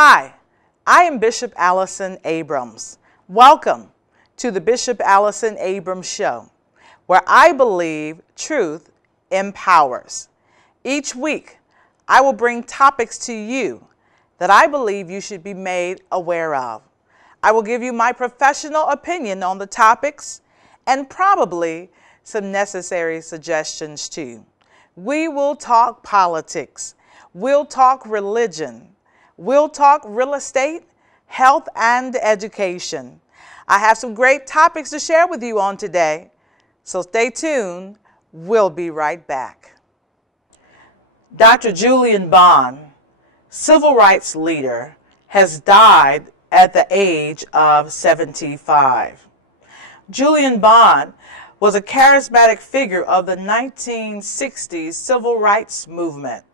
Hi, I am Bishop Allyson Abrams. Welcome to the Bishop Allyson Abrams Show, where I believe truth empowers. Each week, I will bring topics to you that I believe you should be made aware of. I will give you my professional opinion on the topics and probably some necessary suggestions too. We will talk politics. We'll talk religion. We'll talk real estate, health, and education. I have some great topics to share with you on today, so stay tuned. We'll be right back. Dr. Julian Bond, civil rights leader, has died at the age of 75. Julian Bond was a charismatic figure of the 1960s civil rights movement.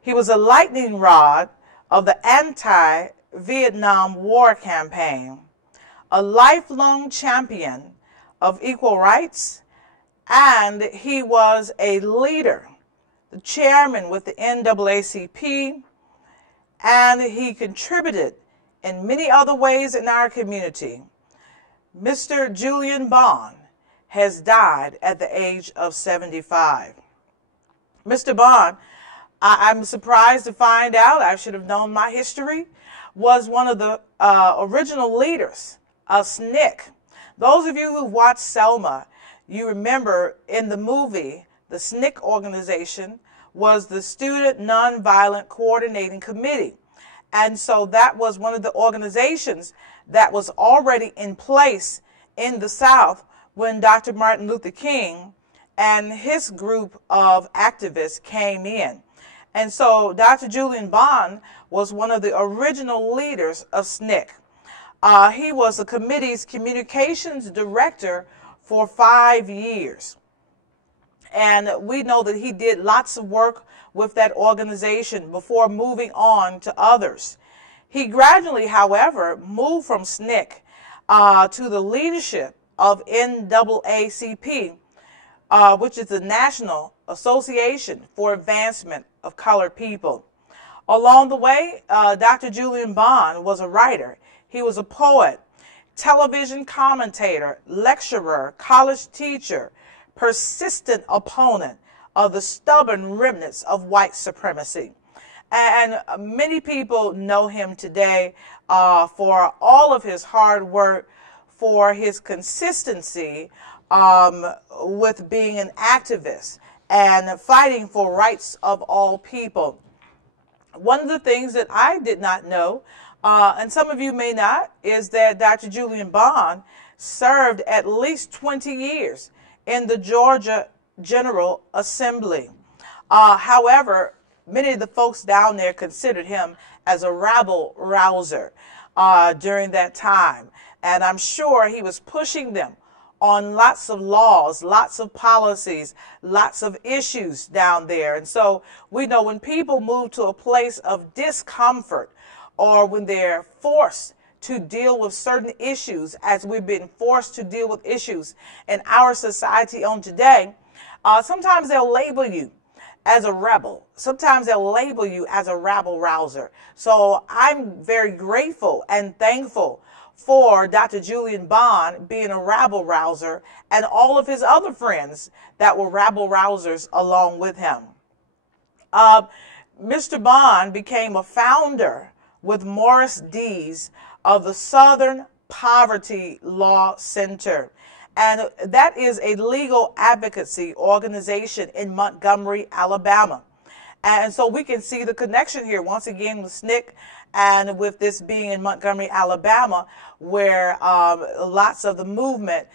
He was a lightning rod of the anti-Vietnam War campaign, a lifelong champion of equal rights, and he was a leader, the chairman with the NAACP, and he contributed in many other ways in our community. Mr. Julian Bond has died at the age of 75. Mr. Bond, I'm surprised to find out, I should have known my history, was one of the original leaders of SNCC. Those of you who watched Selma, you remember in the movie, the SNCC organization was the Student Nonviolent Coordinating Committee. And so that was one of the organizations that was already in place in the South when Dr. Martin Luther King and his group of activists came in. And so Dr. Julian Bond was one of the original leaders of SNCC. He was the committee's communications director for 5 years. And we know that he did lots of work with that organization before moving on to others. He gradually, however, moved from SNCC to the leadership of NAACP, which is the National Association for Advancement of Colored People. Along the way, Dr. Julian Bond was a writer. He was a poet, television commentator, lecturer, college teacher, persistent opponent of the stubborn remnants of white supremacy. And many people know him today for all of his hard work, for his consistency with being an activist and fighting for rights of all people. One of the things that I did not know, and some of you may not, is that Dr. Julian Bond served at least 20 years in the Georgia General Assembly. However, many of the folks down there considered him as a rabble-rouser during that time. And I'm sure he was pushing them on lots of laws, lots of policies, lots of issues down there. And so we know when people move to a place of discomfort or when they're forced to deal with certain issues, as we've been forced to deal with issues in our society on today, sometimes they'll label you as a rebel. Sometimes they'll label you as a rabble-rouser. So I'm very grateful and thankful for Dr. Julian Bond being a rabble-rouser and all of his other friends that were rabble-rousers along with him. Mr. Bond became a founder with Morris Dees of the Southern Poverty Law Center. And that is a legal advocacy organization in Montgomery, Alabama. And so we can see the connection here once again with SNCC and with this being in Montgomery, Alabama, where lots of the movement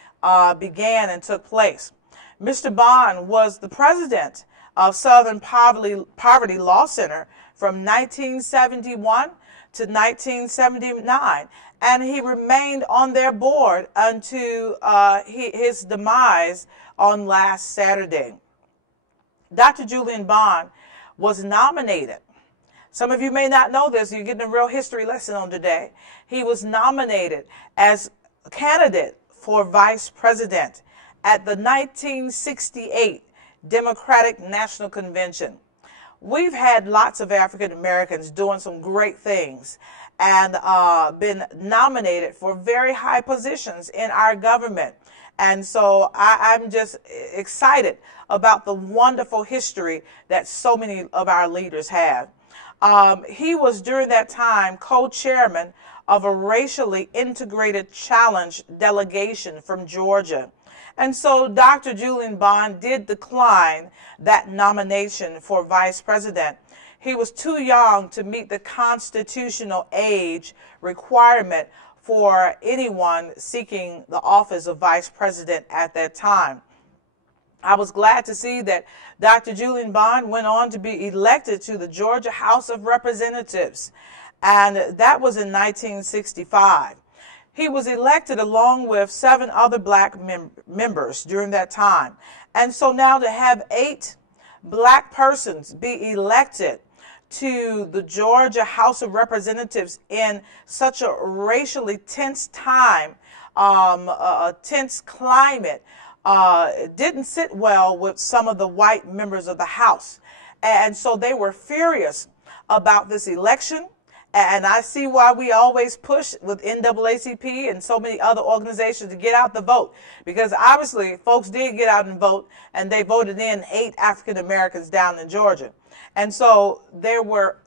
began and took place. Mr. Bond was the president of Southern Poverty Law Center from 1971 to 1979, and he remained on their board until his demise on last Saturday. Dr. Julian Bond was nominated. Some of you may not know this. You're getting a real history lesson on today. He was nominated as a candidate for vice president at the 1968 Democratic National Convention. we've had lots of African Americans doing some great things and been nominated for very high positions in our government. And so I'm just excited about the wonderful history that so many of our leaders have. He was during that time co-chairman of a racially integrated challenge delegation from Georgia. And so Dr. Julian Bond did decline that nomination for vice president. He was too young to meet the constitutional age requirement for anyone seeking the office of vice president at that time. I was glad to see that Dr. Julian Bond went on to be elected to the Georgia House of Representatives, and that was in 1965. He was elected along with 7 other black members during that time. And so now to have 8 black persons be elected to the Georgia House of Representatives in such a racially tense time, a tense climate, didn't sit well with some of the white members of the House. And so they were furious about this election. And I see why we always push with NAACP and so many other organizations to get out the vote. Because obviously folks did get out and vote, and they voted in 8 African Americans down in Georgia. And so there were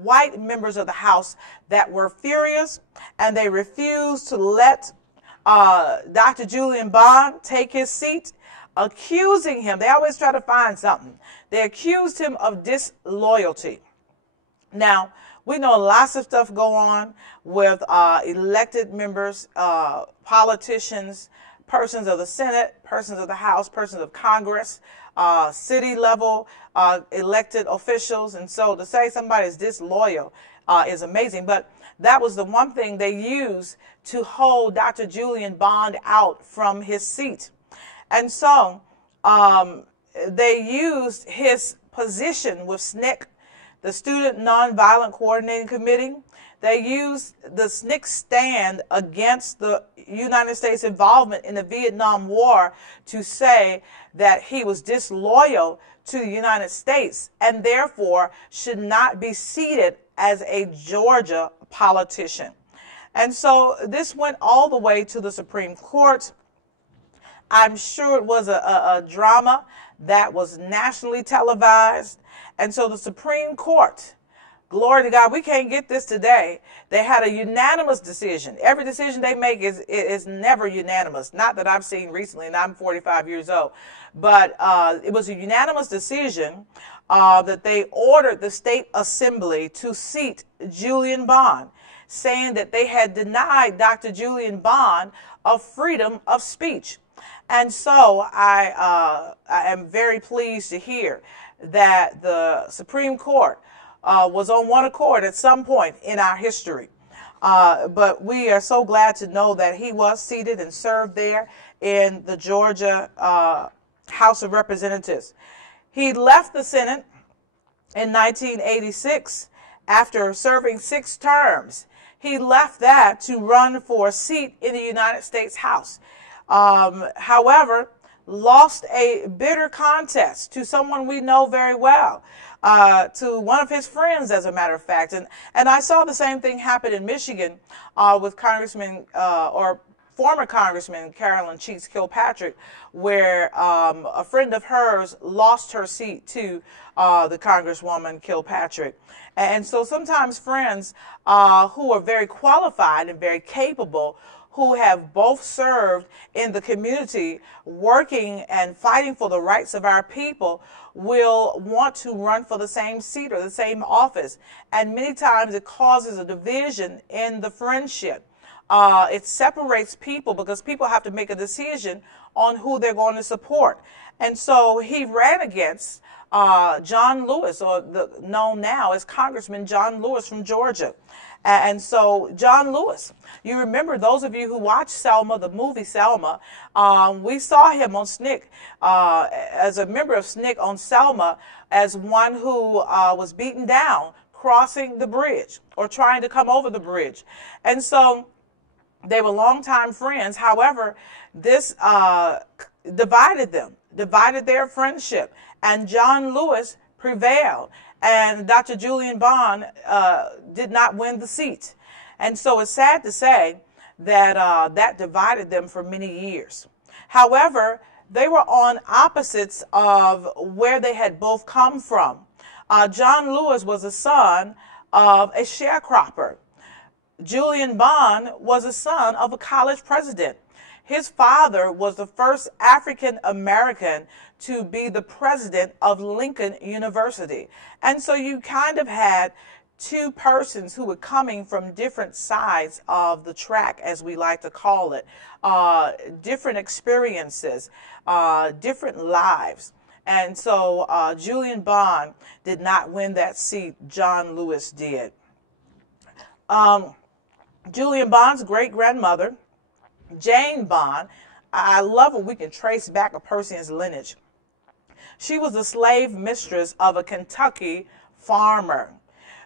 white members of the House that were furious, and they refused to let Dr. Julian Bond take his seat, accusing him. They always try to find something. They accused him of disloyalty. Now, we know lots of stuff go on with elected members, politicians, persons of the Senate, persons of the House, persons of Congress, city level elected officials. And so to say somebody is disloyal is amazing. But that was the one thing they used to hold Dr. Julian Bond out from his seat. And so they used his position with SNCC, the Student Nonviolent Coordinating Committee. They used the SNCC stand against the United States involvement in the Vietnam War to say that he was disloyal to the United States and therefore should not be seated as a Georgia politician. And so this went all the way to the Supreme Court. I'm sure it was a drama that was nationally televised. And so the Supreme Court, glory to God, we can't get this today. They had a unanimous decision. Every decision they make is never unanimous. Not that I've seen recently, and I'm 45 years old. But it was a unanimous decision that they ordered the state assembly to seat Julian Bond, saying that they had denied Dr. Julian Bond of freedom of speech. And so I am very pleased to hear that the Supreme Court was on one accord at some point in our history. But we are so glad to know that he was seated and served there in the Georgia House of Representatives. He left the Senate in 1986 after serving 6 terms. He left that to run for a seat in the United States House. However, lost a bitter contest to someone we know very well, to one of his friends, as a matter of fact. And I saw the same thing happen in Michigan with Congressman or former Congressman Carolyn Cheeks Kilpatrick, where a friend of hers lost her seat to the Congresswoman Kilpatrick. And so sometimes friends who are very qualified and very capable, who have both served in the community, working and fighting for the rights of our people, will want to run for the same seat or the same office. And many times it causes a division in the friendship. It separates people because people have to make a decision on who they're going to support. And so he ran against John Lewis, or known now as Congressman John Lewis from Georgia. And so John Lewis, you remember, those of you who watched Selma, the movie Selma, we saw him on SNCC, as a member of SNCC on Selma, as one who was beaten down crossing the bridge or trying to come over the bridge. And so they were longtime friends. However, this divided them, divided their friendship, and John Lewis prevailed. and Dr. Julian Bond did not win the seat. And so it's sad to say that that divided them for many years. However, they were on opposites of where they had both come from. John Lewis was a son of a sharecropper. Julian Bond was a son of a college president. His father was the first African American to be the president of Lincoln University. And so you kind of had two persons who were coming from different sides of the track, as we like to call it, different experiences, different lives. And so Julian Bond did not win that seat. John Lewis did. Julian Bond's great-grandmother, Jane Bond, I love when we can trace back a person's lineage. She was a slave mistress of a Kentucky farmer.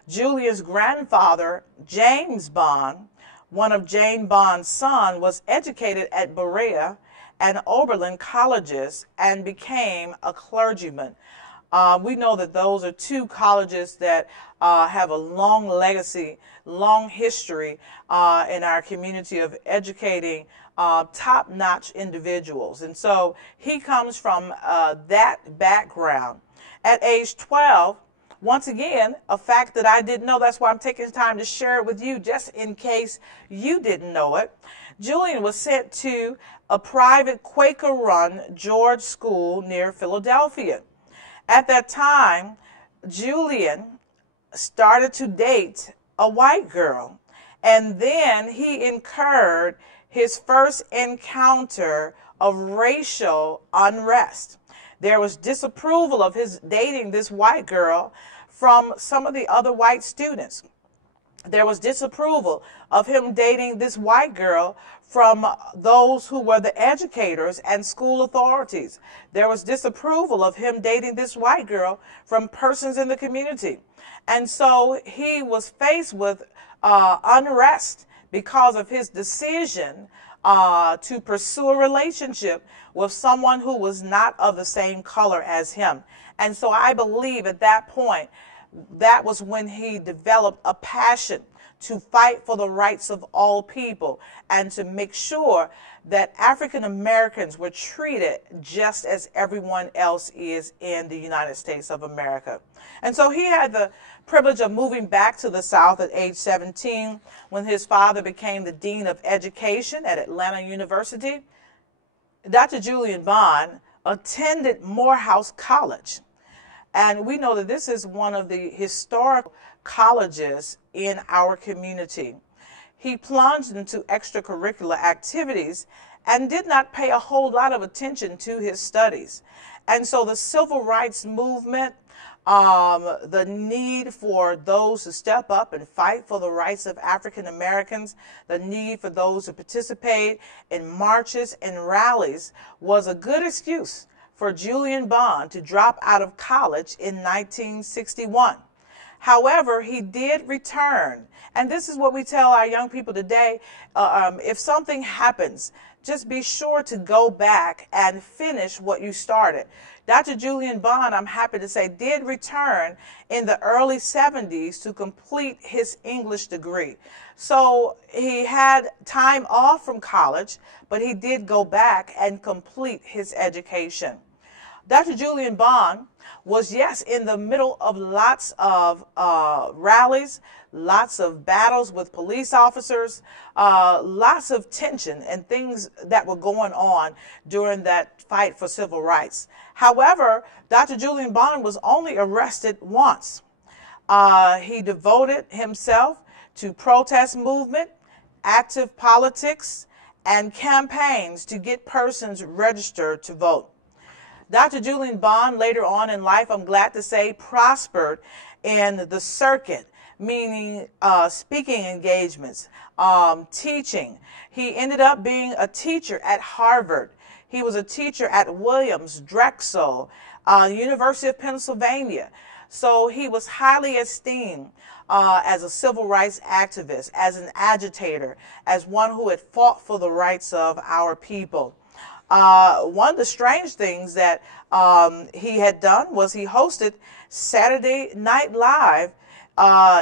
Julian's grandfather, James Bond, one of Jane Bond's sons, was educated at Berea and Oberlin colleges and became a clergyman. We know that those are two colleges that have a long legacy, long history in our community of educating top-notch individuals. And so he comes from that background. At age 12, once again, a fact that I didn't know, that's why I'm taking time to share it with you, just in case you didn't know it. Julian was sent to a private Quaker-run George school near Philadelphia. At that time, Julian started to date a white girl, and then he incurred his first encounter of racial unrest. There was disapproval of his dating this white girl from some of the other white students. There was disapproval of him dating this white girl from those who were the educators and school authorities. There was disapproval of him dating this white girl from persons in the community. And so he was faced with unrest because of his decision to pursue a relationship with someone who was not of the same color as him. And so I believe at that point, that was when he developed a passion to fight for the rights of all people and to make sure that African Americans were treated just as everyone else is in the United States of America. And so he had the privilege of moving back to the South at age 17 when his father became the Dean of Education at Atlanta University. Dr. Julian Bond attended Morehouse College. And we know that this is one of the historic colleges in our community. He plunged into extracurricular activities and did not pay a whole lot of attention to his studies. And so the civil rights movement, the need for those to step up and fight for the rights of African Americans, the need for those to participate in marches and rallies was a good excuse for Julian Bond to drop out of college in 1961. However, he did return. And this is what we tell our young people today. If something happens, just be sure to go back and finish what you started. Dr. Julian Bond, I'm happy to say, did return in the early 70s to complete his English degree. So he had time off from college, but he did go back and complete his education. Dr. Julian Bond was, yes, in the middle of lots of rallies, lots of battles with police officers, lots of tension and things that were going on during that fight for civil rights. However, Dr. Julian Bond was only arrested once. He devoted himself to protest movement, active politics, and campaigns to get persons registered to vote. Dr. Julian Bond, later on in life, I'm glad to say, prospered in the circuit, meaning speaking engagements, teaching. He ended up being a teacher at Harvard. He was a teacher at Williams, Drexel, University of Pennsylvania. So he was highly esteemed as a civil rights activist, as an agitator, as one who had fought for the rights of our people. One of the strange things that he had done was he hosted Saturday Night Live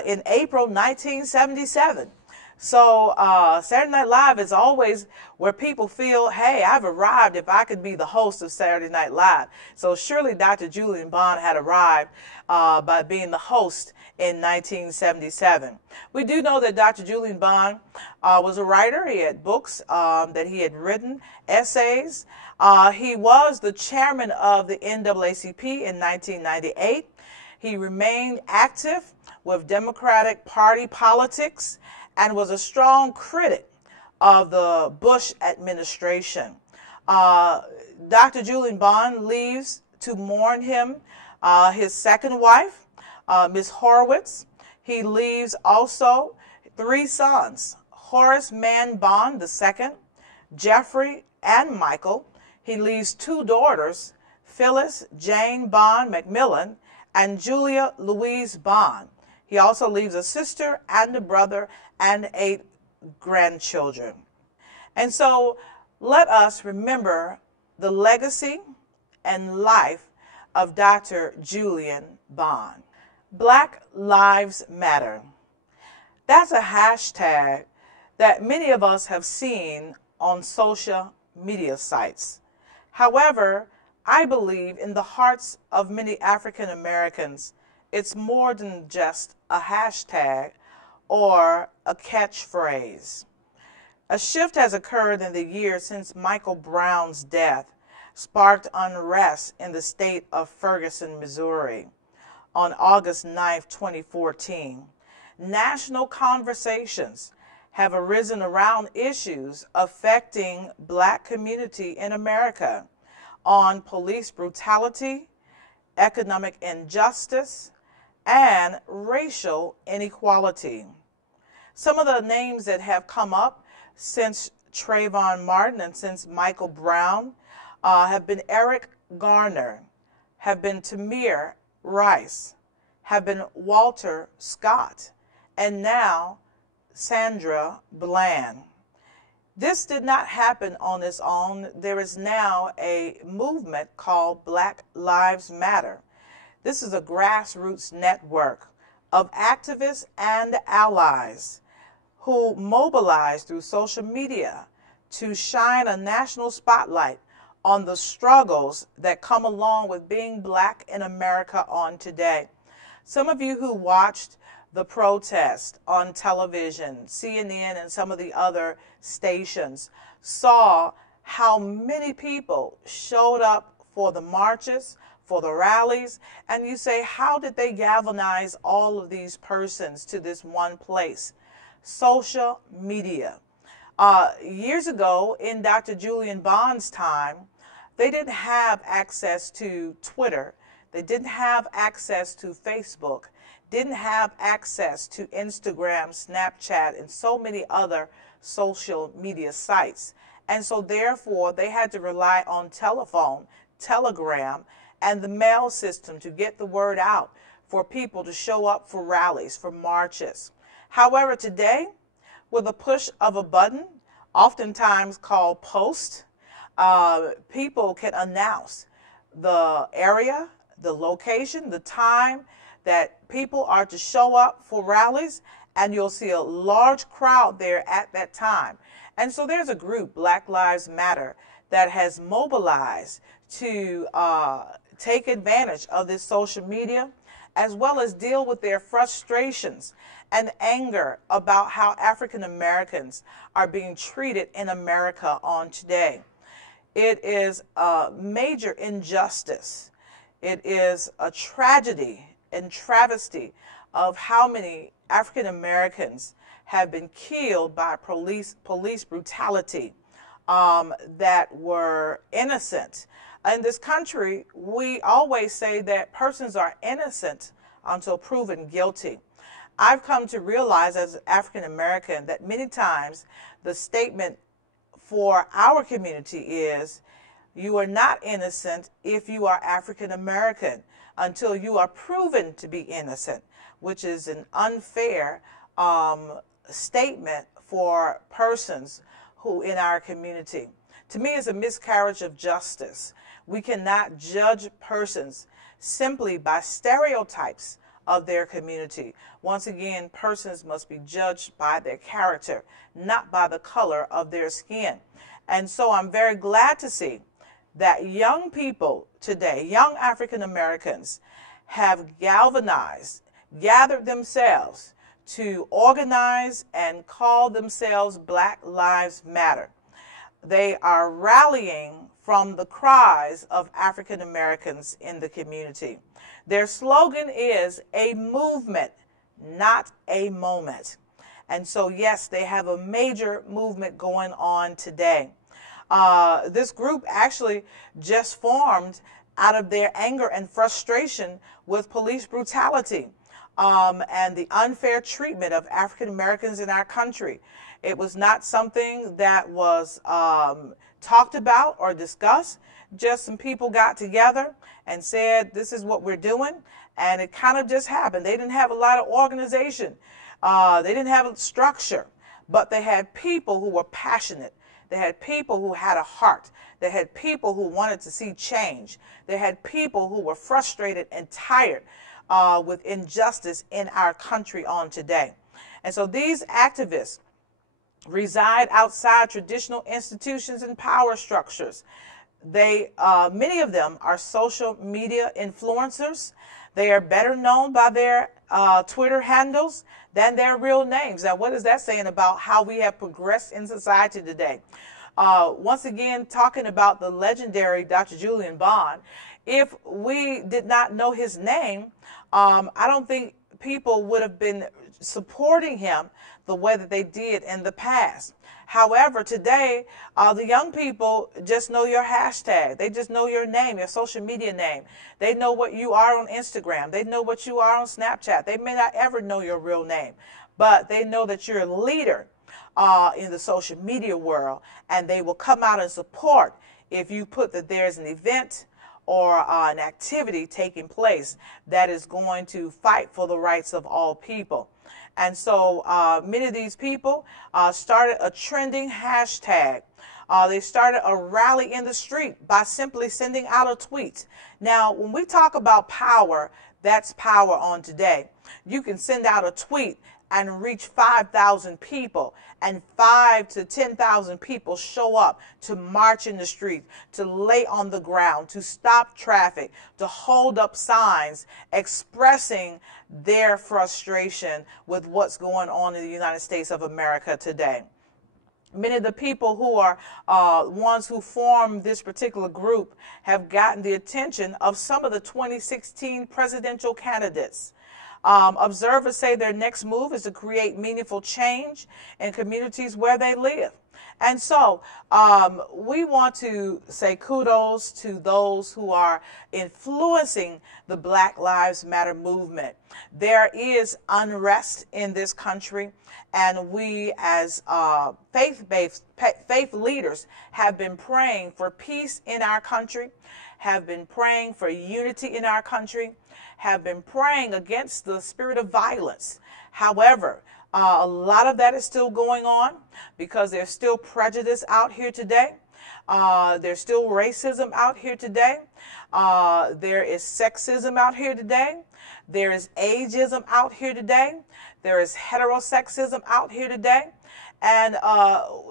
in April 1977. So Saturday Night Live is always where people feel, hey, I've arrived if I could be the host of Saturday Night Live. So surely Dr. Julian Bond had arrived by being the host in 1977. We do know that Dr. Julian Bond was a writer. He had books that he had written, essays. He was the chairman of the NAACP in 1998. He remained active with Democratic Party politics and was a strong critic of the Bush administration. Dr. Julian Bond leaves to mourn him his second wife, Miss Horowitz. He leaves also 3 sons, Horace Mann Bond II, Jeffrey and Michael. He leaves 2 daughters, Phyllis Jane Bond McMillan and Julia Louise Bond. He also leaves a sister and a brother and 8 grandchildren. And so let us remember the legacy and life of Dr. Julian Bond. Black Lives Matter. That's a hashtag that many of us have seen on social media sites. However, I believe in the hearts of many African Americans, it's more than just a hashtag or a catchphrase. A shift has occurred in the years since Michael Brown's death sparked unrest in the state of Ferguson, Missouri. On August 9, 2014, national conversations have arisen around issues affecting Black community in America on police brutality, economic injustice, and racial inequality. Some of the names that have come up since Trayvon Martin and since Michael Brown have been Eric Garner, have been Tamir Rice, have been Walter Scott, and now Sandra Bland. This did not happen on its own. There is now a movement called Black Lives Matter. This is a grassroots network of activists and allies who mobilize through social media to shine a national spotlight on the struggles that come along with being Black in America on today. Some of you who watched the protest on television, CNN and some of the other stations, saw how many people showed up for the marches, for the rallies, and you say, how did they galvanize all of these persons to this one place? Social media. Years ago, in Dr. Julian Bond's time, they didn't have access to Twitter. They didn't have access to Facebook, didn't have access to Instagram, Snapchat, and so many other social media sites. And so therefore, they had to rely on telephone, telegram, and the mail system to get the word out for people to show up for rallies, for marches. However, today, with a push of a button, oftentimes called post, people can announce the area, the location, the time that people are to show up for rallies, and you'll see a large crowd there at that time. And so there's a group, Black Lives Matter, that has mobilized to take advantage of this social media, as well as deal with their frustrations and anger about how African Americans are being treated in America on today. It is a major injustice. It is a tragedy and travesty of how many African Americans have been killed by police brutality that were innocent. In this country, we always say that persons are innocent until proven guilty. I've come to realize as an African American that many times the statement for our community is, you are not innocent if you are African American until you are proven to be innocent, which is an unfair statement for persons who in our community. to me is a miscarriage of justice. We cannot judge persons simply by stereotypes of their community. Once again, persons must be judged by their character, not by the color of their skin. And so I'm very glad to see that young people today, young African Americans, have gathered themselves to organize and call themselves Black Lives Matter. They are rallying from the cries of African Americans in the community. Their slogan is a movement, not a moment. And so, yes, they have a major movement going on today. This group actually just formed out of their anger and frustration with police brutality and the unfair treatment of African Americans in our country. It was not something that was talked about or discussed. Just some people got together and said, this is what we're doing. And it kind of just happened. They didn't have a lot of organization. They didn't have a structure, but they had people who were passionate. They had people who had a heart. They had people who wanted to see change. They had people who were frustrated and tired with injustice in our country on today. And so these activists reside outside traditional institutions and power structures. Many of them are social media influencers. They are better known by their Twitter handles than their real names. Now, what is that saying about how we have progressed in society today? Once again, talking about the legendary Dr. Julian Bond, if we did not know his name, I don't think people would have been supporting him the way that they did in the past. However, today, the young people just know your hashtag. They just know your name, your social media name. They know what you are on Instagram. They know what you are on Snapchat. They may not ever know your real name, but they know that you're a leader in the social media world, and they will come out and support if you put that there's an event or an activity taking place that is going to fight for the rights of all people. And so many of these people started a trending hashtag. They started a rally in the street by simply sending out a tweet. Now, when we talk about power, that's power on today. You can send out a tweet and reach 5,000 people, and 5,000 to 10,000 people show up to march in the street, to lay on the ground, to stop traffic, to hold up signs expressing their frustration with what's going on in the United States of America today. Many of the people who are ones who form this particular group have gotten the attention of some of the 2016 presidential candidates. Observers say their next move is to create meaningful change in communities where they live. And so we want to say kudos to those who are influencing the Black Lives Matter movement. There is unrest in this country, and we as faith leaders have been praying for peace in our country, have been praying for unity in our country, have been praying against the spirit of violence. However, a lot of that is still going on because there's still prejudice out here today. There's still racism out here today. There is sexism out here today. There is ageism out here today. There is heterosexism out here today. And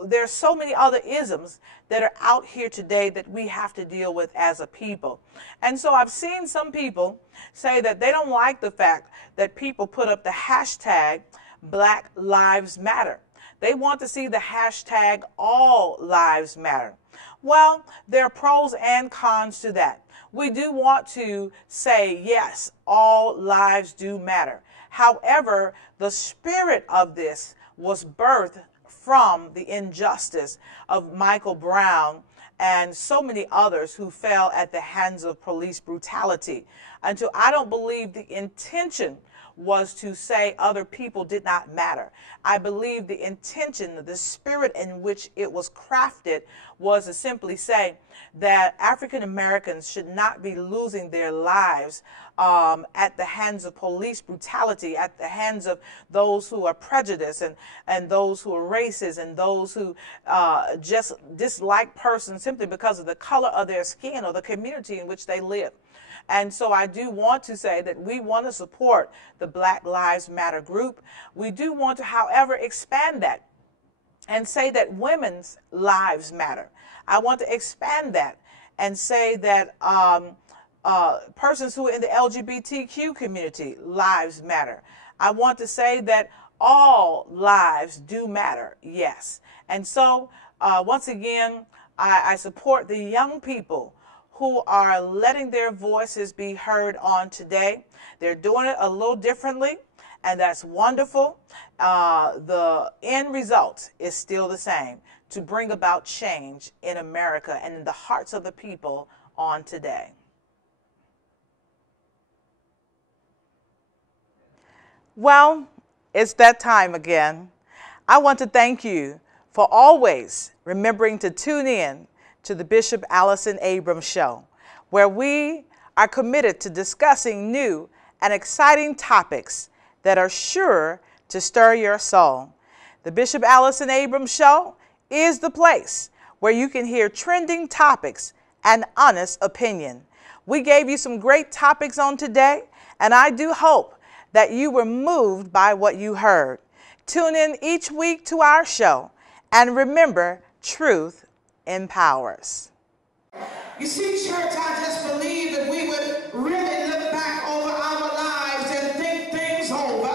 there's so many other isms that are out here today that we have to deal with as a people. And so I've seen some people say that they don't like the fact that people put up the hashtag Black Lives Matter. They want to see the hashtag All Lives Matter. Well, there are pros and cons to that. We do want to say, yes, all lives do matter. However, the spirit of this was birthed from the injustice of Michael Brown and so many others who fell at the hands of police brutality. And so I don't believe the intention was to say other people did not matter. I believe the intention, the spirit in which it was crafted was to simply say that African Americans should not be losing their lives at the hands of police brutality, at the hands of those who are prejudiced and those who are racist and those who just dislike persons simply because of the color of their skin or the community in which they live. And so I do want to say that we want to support the Black Lives Matter group. We do want to, however, expand that and say that women's lives matter. I want to expand that and say that persons who are in the LGBTQ community lives matter. I want to say that all lives do matter, yes. And so once again, I support the young people who are letting their voices be heard on today. They're doing it a little differently, and that's wonderful. The end result is still the same, to bring about change in America and in the hearts of the people on today. Well, it's that time again. I want to thank you for always remembering to tune in to the Bishop Allyson Abrams Show, where we are committed to discussing new and exciting topics that are sure to stir your soul. The Bishop Allyson Abrams Show is the place where you can hear trending topics and honest opinion. We gave you some great topics on today, and I do hope that you were moved by what you heard. Tune in each week to our show, and remember, truth empowers. You see, church, I just believe that we would really look back over our lives and think things over.